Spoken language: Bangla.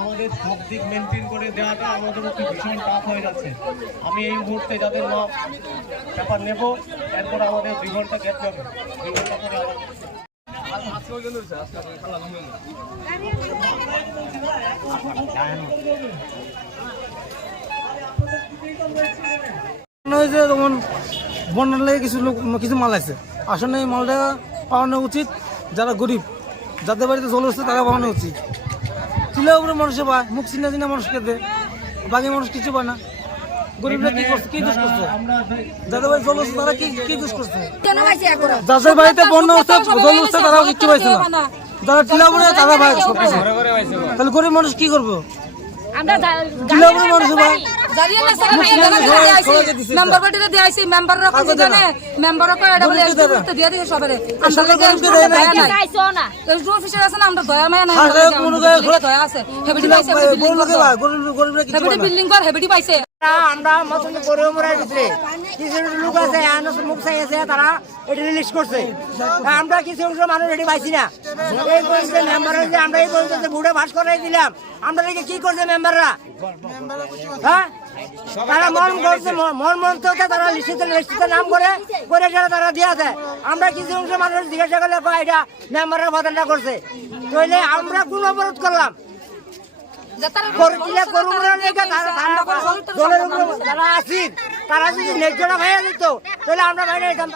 আমাদের সব দিক মেনটেন করে দেওয়াটা আমাদের পক্ষে ভীষণ টাফ হয়ে যাচ্ছে। আমি এই মুহূর্তে যাদের নাম ব্যাপার নেব, এরপর আমাদের 2 ঘন্টা গ্যাপ যাবে। 2 ঘন্টা পরে তখন বন্যার লাগে কিছু মাল আছে, আসলে এই মালটা পাওয়ানো উচিত। যারা গরিব, যাদের বাড়িতে জল হচ্ছে তারা পাওয়ানো উচিত। তুলে উপরে মানুষে পায়, মুখ চিনা চিনা মানুষকে দেয়, বাকি মানুষ কিছু পায় না। গরিবরা কি করছে, কি দোষ করছে? যাদের বাড়ি জল হচ্ছে তারা কি দোষ করছে? যাদের বাড়িতে বন্যা হচ্ছে, জল হচ্ছে, তারাও কিচ্ছু পাইছে না। যারা টিলা উপরে তারা ভাই সব কিছু। তাহলে গরিব মানুষ কি করবো? টিলা উপরে মানুষ ভাই মেম্বার বাড়িতে দিয়েছি, মেম্বাররা কত জানে, মেম্বাররা কয় এটা বলে এসে দিয়ে দিয়ে সবারে আমরা দয়া নাই। এই যে অফিসার আছে না, আমরা দয়া মায়া নাই, দয়া আছে। হেবিটি পাইছে, হেবিটি বিল্ডিং কর, হেবিটি পাইছে। আমরা মতন করে মরার ভিতরে কিছু লোক আছে মুখ চাইছে, তারা এটা রিলিজ করছে। আমরা কিছু অংশ মানুষ এটি পাইছি না। এই পর্যন্ত মেম্বার হয়েছে, আমরা এই পর্যন্ত বুড়ে ভাস করাই দিলাম। আমরা কি করছে মেম্বাররা? হ্যাঁ, তারা মন করছে, মন থেকে তারা লিস্টিতে নাম করে তারা দিয়ে দেয়। আমরা কিছু অংশ মানুষ জিজ্ঞাসা করলে এটা মেম্বারের বদলটা করছে। তাহলে আমরা কোন অবরোধ করলাম? তারা যদি ন্যায্যটা ভাইয়া দিত তাহলে আমরা বাইরে যেতাম।